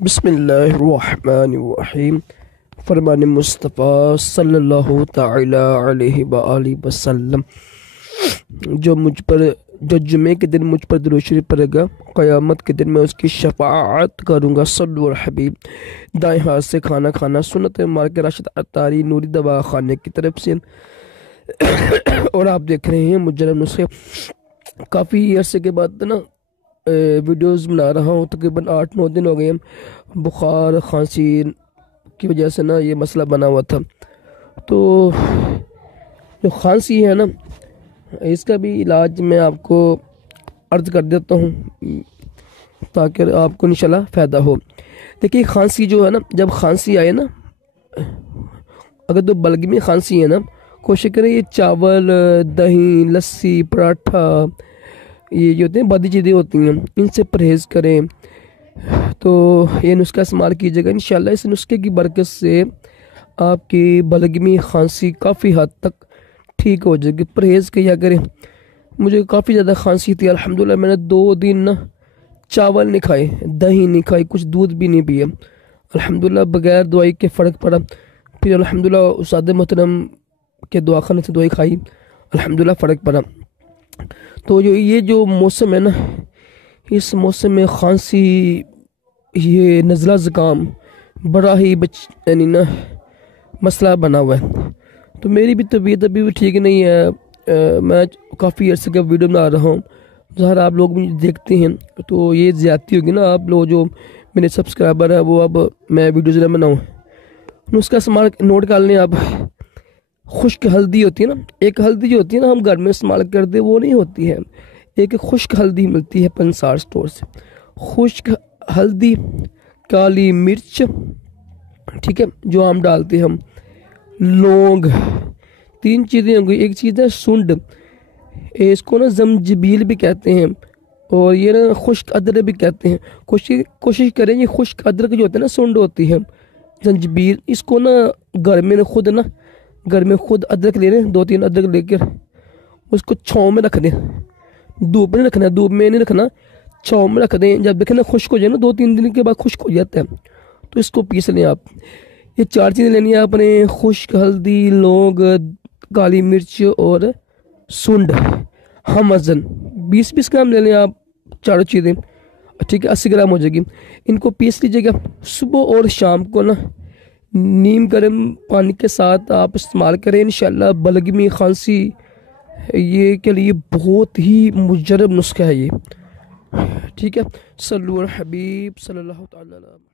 बिस्मिल्लाहिर्रहमानिर्रहीम। फरमान मुस्तफ़ा सल्लल्लाहु ताला अलैहि वसल्लम, जो जुमे के दिन मुझ पर दुरूद शरीफ पढ़ेगा, क़यामत के दिन मैं उसकी शफ़ाअत करूँगा। सल्लु अल हबीब। दाएं हाथ से खाना खाना सुन्नत मार के राशिद अत्तारी नूरी दवा खाने की तरफ से। और आप देख रहे हैं मुजरब नुस्खे। काफ़ी अरसे के बाद ना वीडियोस बना रहा हूँ, तकरीबन 8-9 दिन हो गए हैं। बुखार खांसी की वजह से ना ये मसला बना हुआ था। तो जो खांसी है ना, इसका भी इलाज मैं आपको अर्ज कर देता हूँ ताकि आपको इंशाल्लाह फ़ायदा हो। देखिए, खांसी जो है ना, जब खांसी आए ना, अगर तो बलगमी खांसी है ना, कोशिश करें ये चावल, दही, लस्सी, पराठा, ये जो होते हैं बादी चीज़ें होती हैं, इनसे परहेज़ करें। तो ये नुस्खा इस्तेमाल कीजिएगा। इंशाल्लाह इस नुस्खे की बरकत से आपकी बलगमी खांसी काफ़ी हद तक ठीक हो जाएगी। परहेज़ किया करें। मुझे काफ़ी ज़्यादा खांसी थी, अल्हम्दुलिल्लाह मैंने 2 दिन ना चावल नहीं खाए, दही नहीं खाई, कुछ दूध भी नहीं पिया। अल्हम्दुलिल्लाह बग़ैर दवाई के फ़र्क पड़ा। फिर अल्हम्दुलिल्लाह उस्ताद मोहतरम के दवाखाने से दवाई खाई, अल्हम्दुलिल्लाह फ़र्क पड़ा। तो ये जो मौसम है ना, इस मौसम में खांसी, ये नज़ला ज़ुकाम बड़ा ही यानी ना मसला बना हुआ है। तो मेरी भी तबीयत अभी भी ठीक नहीं है। मैं काफ़ी अर्से का वीडियो बना रहा हूँ, ज़ाहिर आप लोग मुझे देखते हैं, तो ये ज़्यादती होगी ना। आप लोग जो मेरे सब्सक्राइबर हैं वो अब मैं वीडियो ज़रा बनाऊँ। उसका इस्तेमाल नोट कर लें आप। खुश्क हल्दी होती है ना, एक हल्दी जो होती है ना हम घर में इस्तेमाल करते, वो नहीं होती है। एक खुश्क हल्दी मिलती है पंसार स्टोर से। खुश्क हल्दी, काली मिर्च, ठीक है, जो हम डालते हैं हम, लौंग, 3 चीज़ें होंगी। एक चीज़ है सुंड, इसको ना जमजबील भी कहते हैं, और ये ना खुश्क अदरक भी कहते हैं। कोशिश करें ये खुश्क अदरक जो होता है ना, सुंड होती है, जंजबील, इसको ना घर में अदरक ले लें, 2-3 अदरक लेकर उसको छाँव में रख दें। धूप में रखना, धूप में नहीं रखना, छाँव में रख दें। जब देखें ना खुश्क हो जाए ना, 2-3 दिन के बाद खुश्क हो जाता है, तो इसको पीस लें आप। ये 4 चीज़ें लेनी है आपने, खुश्क हल्दी, लौंग, काली मिर्च और सुंड। हम वज़न 20-20 ग्राम ले लें आप, चारों चीज़ें, ठीक है, 80 ग्राम हो जाएगी। इनको पीस लीजिएगा। सुबह और शाम को ना नीम गर्म पानी के साथ आप इस्तेमाल करें। इंशाल्लाह बलगमी खांसी ये के लिए बहुत ही मुजरब नुस्खा है ये, ठीक है। सल्लु अल हबीब सल्लल्लाहु अलैहि वसल्लम।